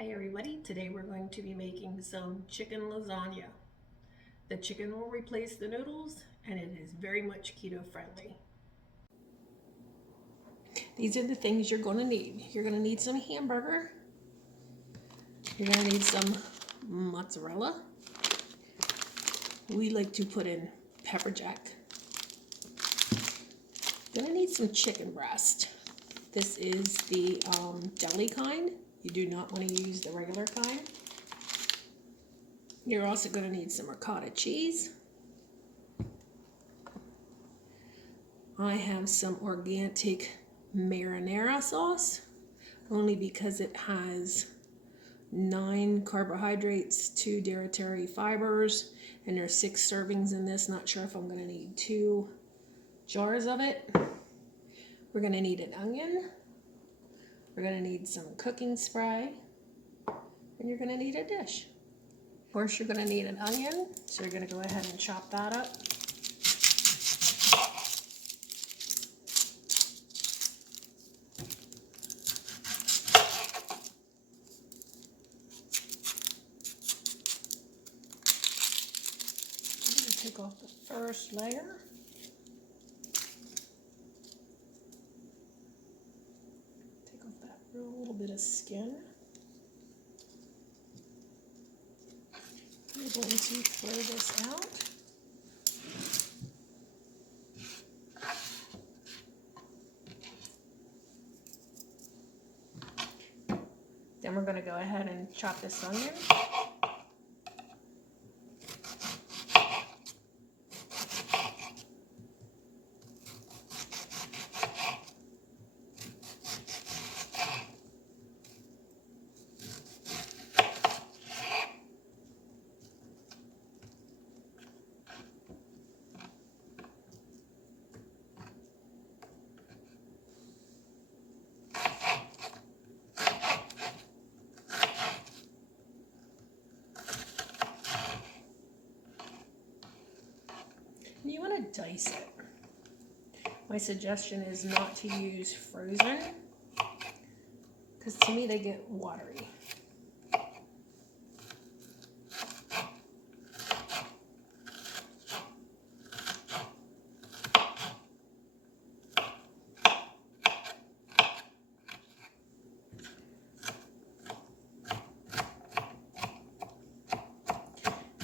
Hi everybody, today we're going to be making some chicken lasagna. The chicken will replace the noodles and it is very much keto friendly. These are the things you're going to need. You're going to need some hamburger. You're going to need some mozzarella. We like to put in pepper jack. You're going to need some chicken breast. This is the deli kind. You do not want to use the regular kind. You're also going to need some ricotta cheese. I have some organic marinara sauce, only because it has 9 carbohydrates, 2 dietary fibers, and there's 6 servings in this. Not sure if I'm going to need 2 jars of it. We're going to need an onion. We're going to need some cooking spray, and you're going to need a dish. First, you're going to need an onion, so you're going to go ahead and chop that up. I'm going to take off the first layer. Take off that little bit of skin. I'm going to throw this out. Then we're going to go ahead and chop this onion. And you want to dice it. My suggestion is not to use frozen, because to me they get watery.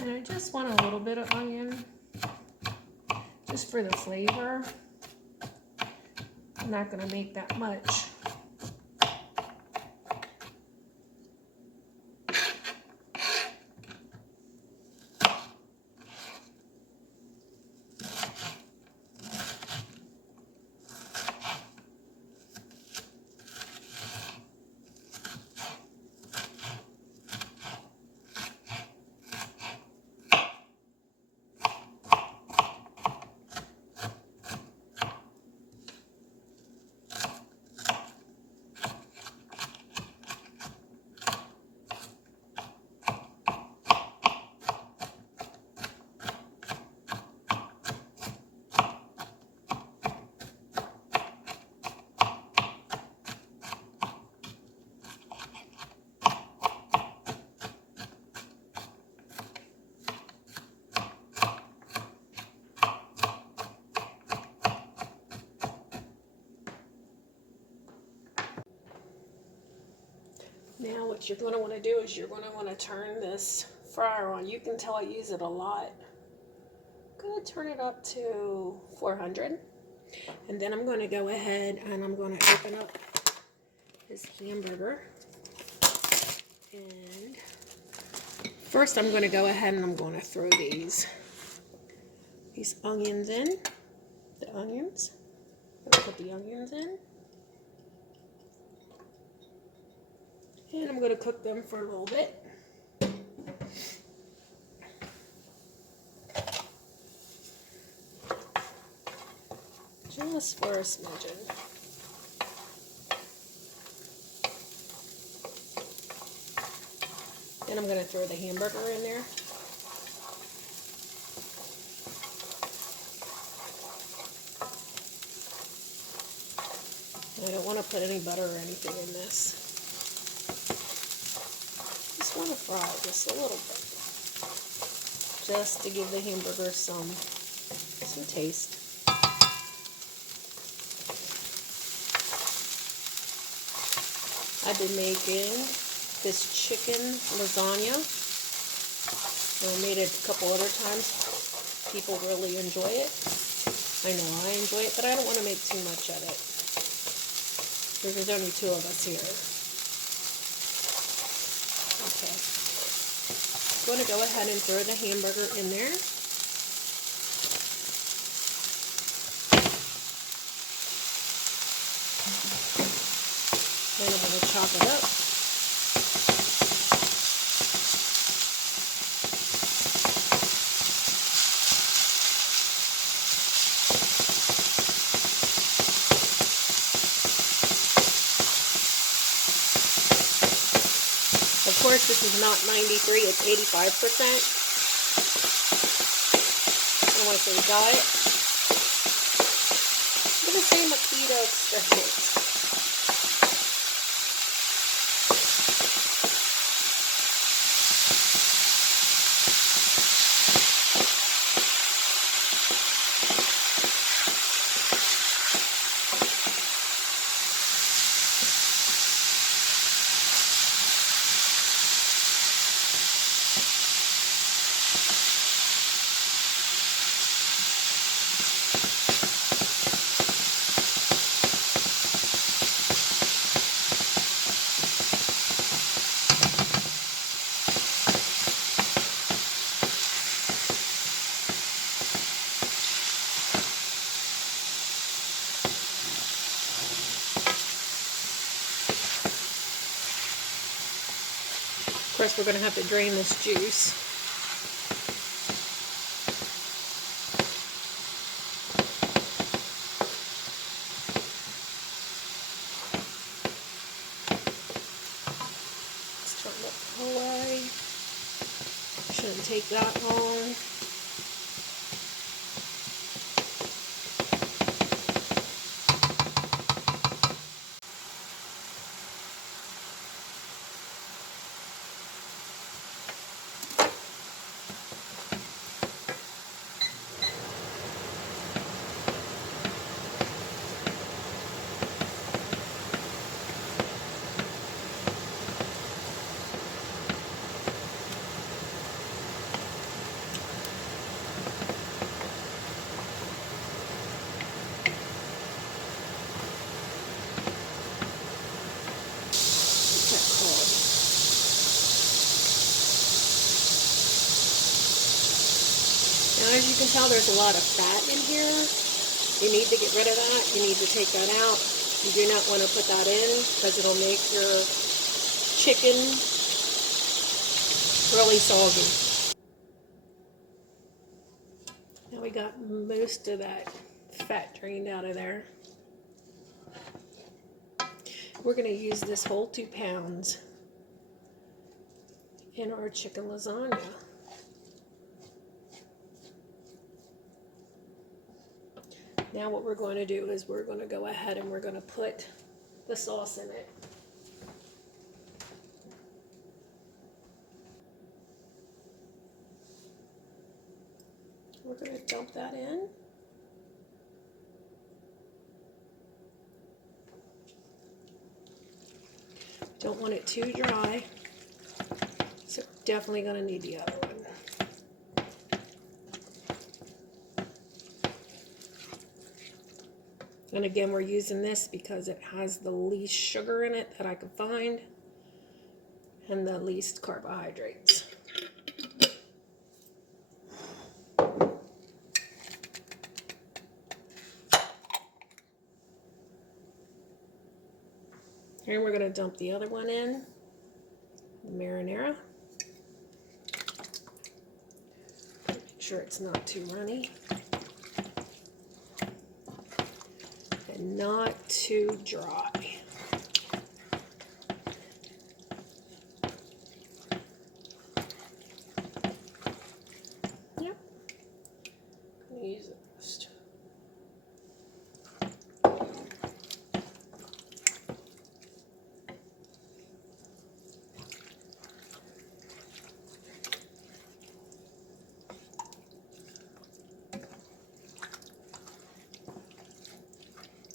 And I just want a little bit of onion, just for the flavor. I'm not going to make that much. Now what you're going to want to do is you're going to want to turn this fryer on. You can tell I use it a lot. I'm going to turn it up to 400. And then I'm going to go ahead and I'm going to open up this hamburger. And first I'm going to go ahead and I'm going to throw these onions in. The onions. I'm going to put the onions in. And I'm going to cook them for a little bit. Just for a smidgen. Then I'm going to throw the hamburger in there. I don't want to put any butter or anything in this. just want to fry just a little bit, just to give the hamburger some taste. I've been making this chicken lasagna. I made it a couple other times. People really enjoy it. I know I enjoy it, but I don't want to make too much of it. There's only 2 of us here. Okay. I'm going to go ahead and throw the hamburger in there. Then I'm going to chop it up. Of course, this is not 93, it's 85%. I don't want to say diet. I'm going to say my keto experience. Of course, we're going to have to drain this juice. Let's turn it away. Shouldn't take that long. Now, as you can tell, there's a lot of fat in here. You need to get rid of that. You need to take that out. You do not want to put that in because it'll make your chicken really soggy. Now we got most of that fat drained out of there. We're going to use this whole 2 pounds in our chicken lasagna. Now what we're going to do is we're going to go ahead and we're going to put the sauce in it. We're going to dump that in. Don't want it too dry, so definitely going to need the other one. And again, we're using this because it has the least sugar in it that I could find and the least carbohydrates. Here we're going to dump the other one in, the marinara. Make sure it's not too runny. And not too dry. Yep. I'm gonna use it first.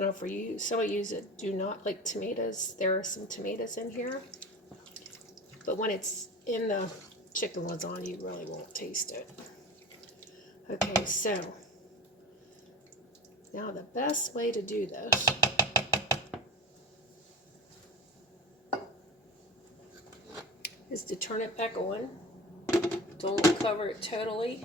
You know, for you, some of you that do not like tomatoes, there are some tomatoes in here. But when it's in the chicken lasagna, you really won't taste it. Okay, so now the best way to do this is to turn it back on. Don't cover it totally.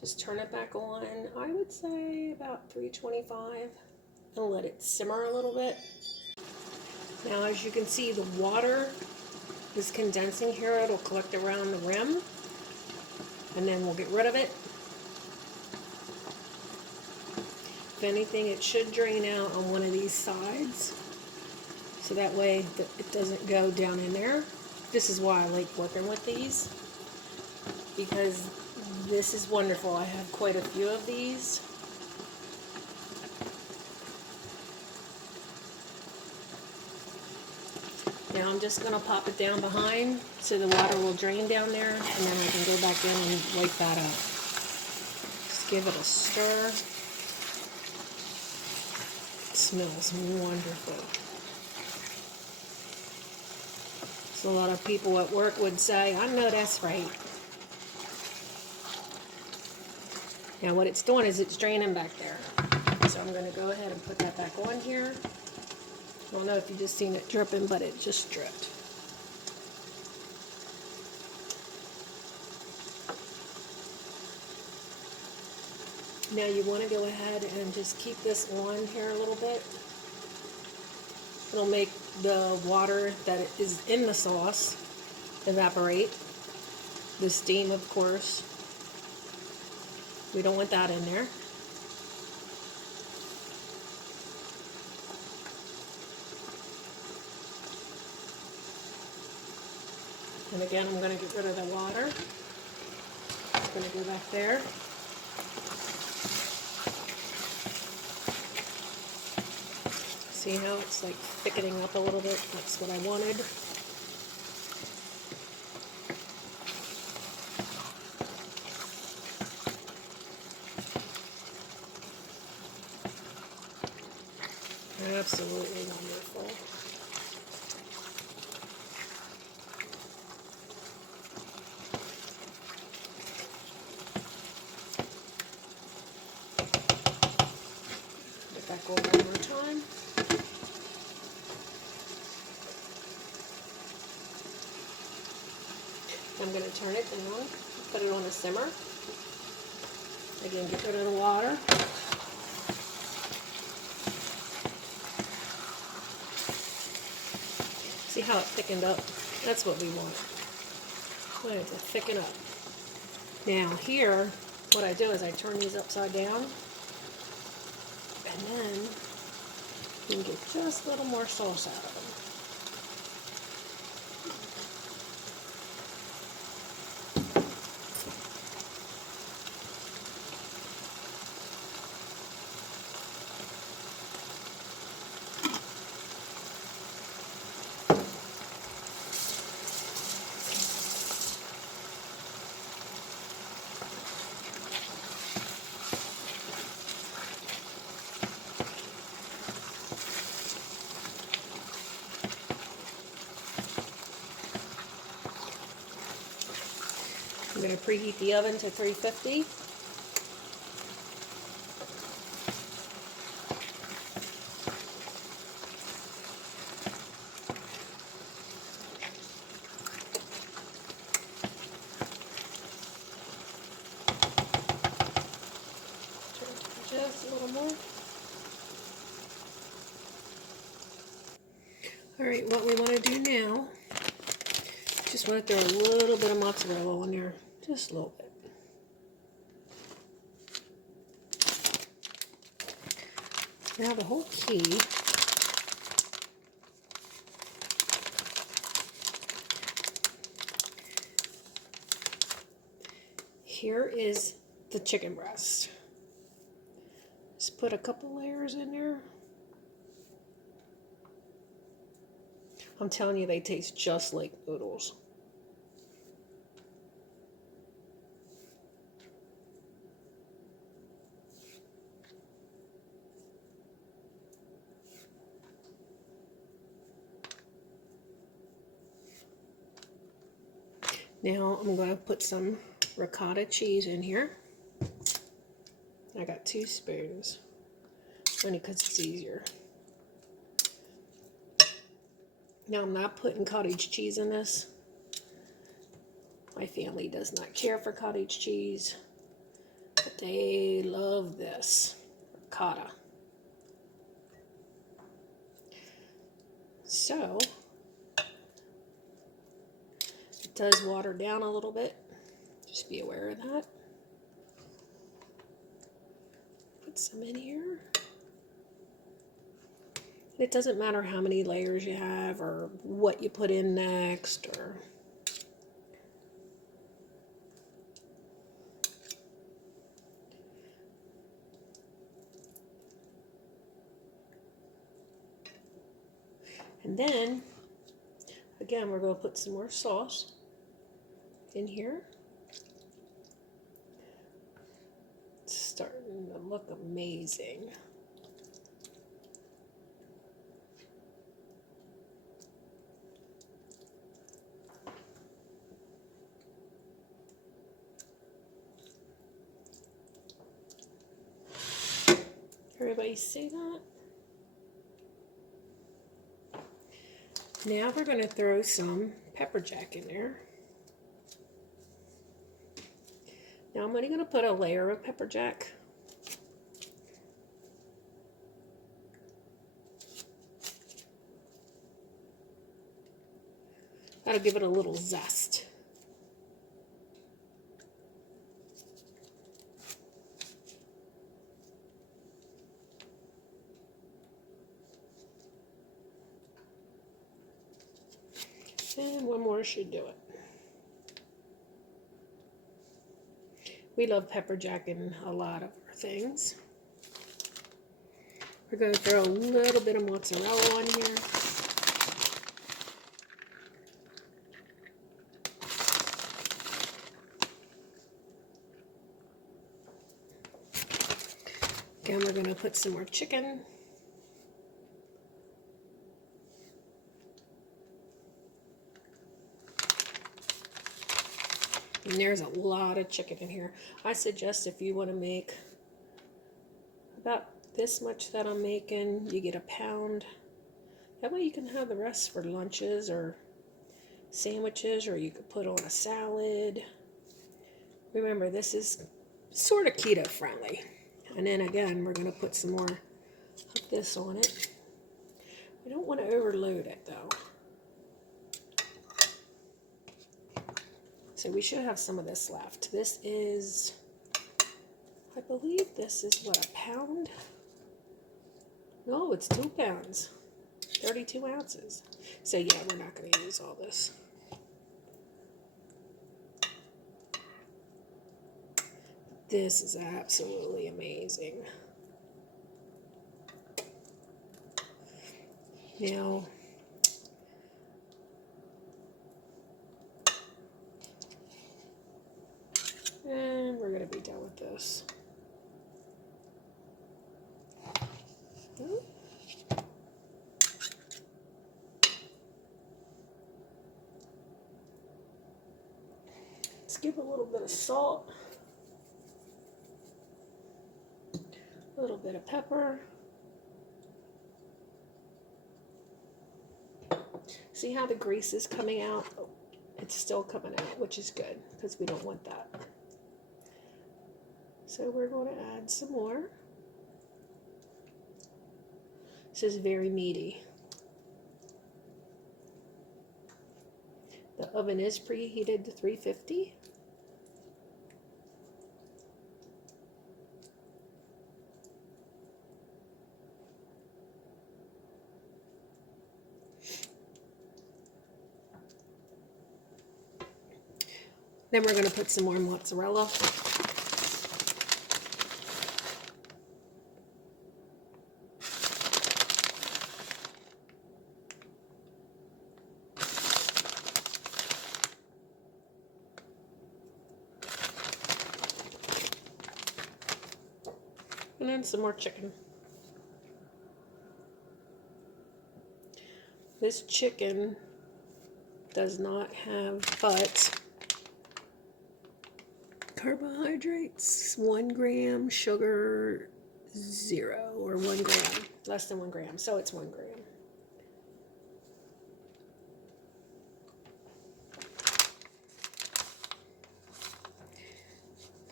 Just turn it back on, I would say about 325, and let it simmer a little bit. Now, as you can see, the water is condensing here. It'll collect around the rim, and then we'll get rid of it. If anything, it should drain out on one of these sides, so that way it doesn't go down in there. This is why I like working with these, because this is wonderful. I have quite a few of these. Now I'm just going to pop it down behind so the water will drain down there, and then I can go back in and wipe that up. Just give it a stir. It smells wonderful. So a lot of people at work would say, I know that's right. Now what it's doing is it's draining back there. So I'm going to go ahead and put that back on here. I don't know if you just seen it dripping, but it just dripped. Now you want to go ahead and just keep this on here a little bit. It'll make the water that is in the sauce evaporate. The steam, of course. We don't want that in there. And again, I'm going to get rid of the water. I'm going to go back there. See how it's like thickening up a little bit? That's what I wanted. Absolutely wonderful. Get back over one more time. I'm going to turn it down, put it on a simmer. Again, get rid of the water. See how it thickened up? That's what we want. We want it to thicken up. Now here, what I do is I turn these upside down, and then you can get just a little more sauce out of them. I'm going to preheat the oven to 350. Turn it just a little more. Alright, what we want to do now, just want to throw a little bit of mozzarella on there. Just a little bit. Now the whole key here is the chicken breast. Just put a couple layers in there. I'm telling you, they taste just like noodles. Now I'm going to put some ricotta cheese in here. I got 2 spoons, only because it's easier. Now I'm not putting cottage cheese in this. My family does not care for cottage cheese, but they love this ricotta. So it does water down a little bit. Just be aware of that. Put some in here. It doesn't matter how many layers you have or what you put in next, or and then again we're going to put some more sauce in here. It's starting to look amazing. Everybody see that? Now we're going to throw some pepper jack in there. Now I'm only going to put a layer of pepper jack. That'll give it a little zest. And one more should do it. We love pepper jack in a lot of our things. We're going to throw a little bit of mozzarella on here. Again, we're going to put some more chicken. And there's a lot of chicken in here. I suggest if you want to make about this much that I'm making, you get a pound. That way you can have the rest for lunches or sandwiches, or you could put on a salad. Remember, this is sort of keto friendly. And then again, we're going to put some more of this on it. We don't want to overload it though. So we should have some of this left. This is, I believe this is what, a pound? No, it's 2 pounds, 32 ounces. So yeah, we're not going to use all this. This is absolutely amazing. Now, and we're going to be done with this. Let's give a little bit of salt, a little bit of pepper. See how the grease is coming out? Oh, it's still coming out, which is good because we don't want that. So we're going to add some more. This is very meaty. The oven is preheated to 350. Then we're going to put some more mozzarella. And then some more chicken. This chicken does not have butt. carbohydrates, 1 gram, sugar 0 or 1 gram, less than 1 gram, so it's 1 gram.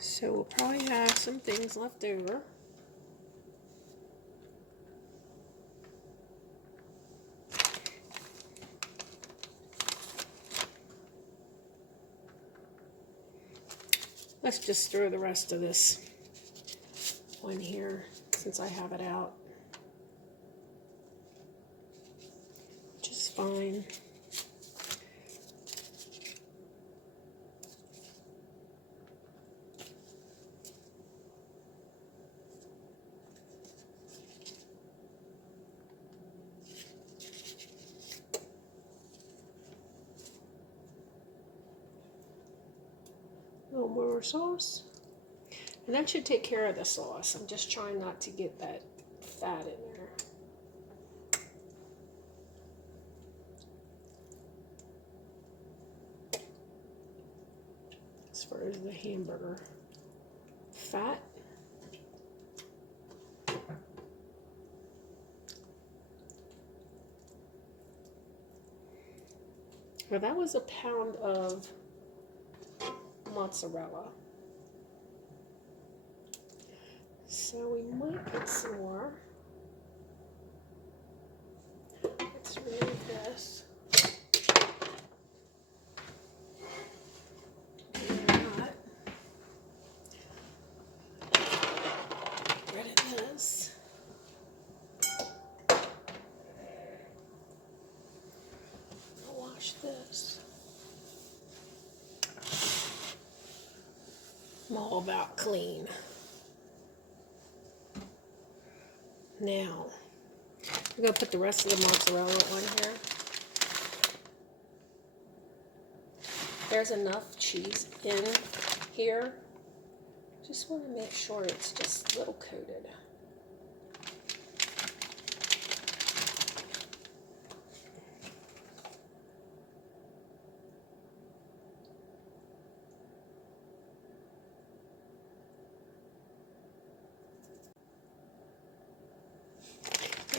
So we'll probably have some things left over. Let's just throw the rest of this one here since I have it out, which is fine. A little more sauce. And that should take care of the sauce. I'm just trying not to get that fat in there. As far as the hamburger fat. Well, that was a pound of mozzarella. So we might get some more. Let's remove this. Get rid of this. I'll wash this. I'm all about clean. Now, I'm going to put the rest of the mozzarella on here. There's enough cheese in here. Just want to make sure it's just a little coated.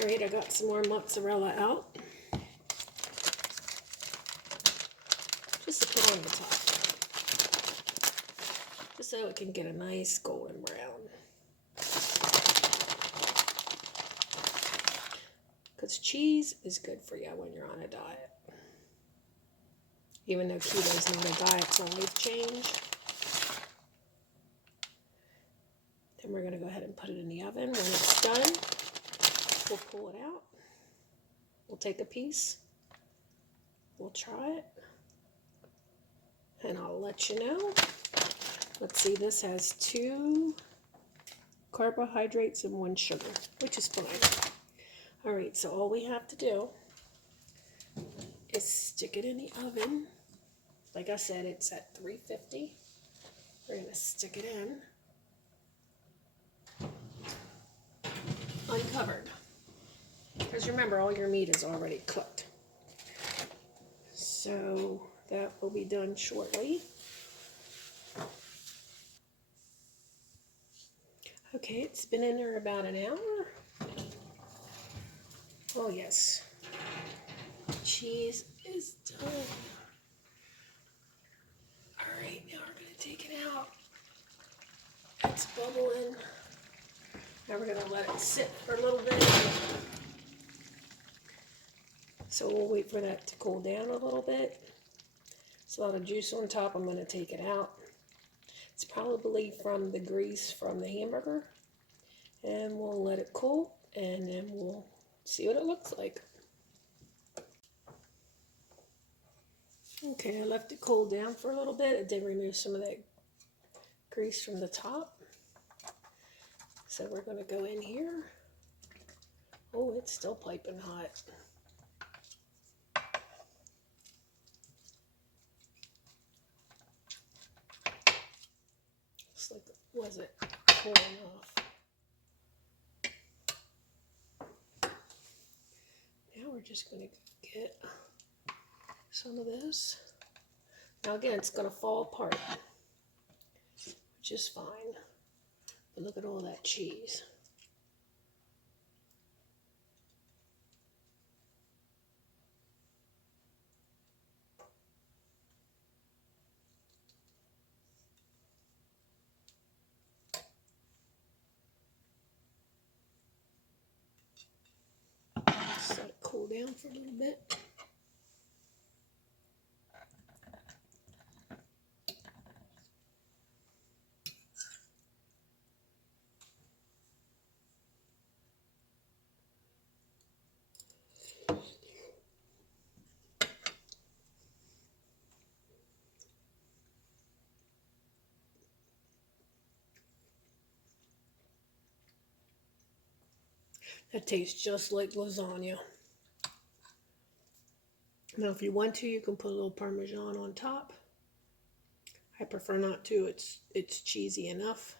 All right, I got some more mozzarella out. Just to put on the top. Just so it can get a nice golden brown. Because cheese is good for you when you're on a diet. Even though keto is not a diet, it's a life change. Then we're going to go ahead and put it in the oven. When it's done, we'll pull it out. We'll take a piece. We'll try it. And I'll let you know. Let's see, this has 2 carbohydrates and 1 sugar, which is fine. All right, so all we have to do is stick it in the oven. Like I said, it's at 350. We're going to stick it in. Uncovered. Because remember, all your meat is already cooked. So that will be done shortly. Okay, it's been in there about an hour. Oh yes. Cheese is done. Alright, now we're going to take it out. It's bubbling. Now we're going to let it sit for a little bit. So we'll wait for that to cool down a little bit. There's a lot of juice on top. I'm going to take it out. It's probably from the grease from the hamburger. And we'll let it cool. And then we'll see what it looks like. Okay, I left it cool down for a little bit. It did remove some of that grease from the top. So we're going to go in here. Oh, it's still piping hot. Looks like, was it cooling off? Now we're just going to get some of this. Now again, it's going to fall apart. just fine. But look at all that cheese. Just let it cool down for a little bit. That tastes just like lasagna. Now, if you want to, you can put a little Parmesan on top. I prefer not to. It's cheesy enough.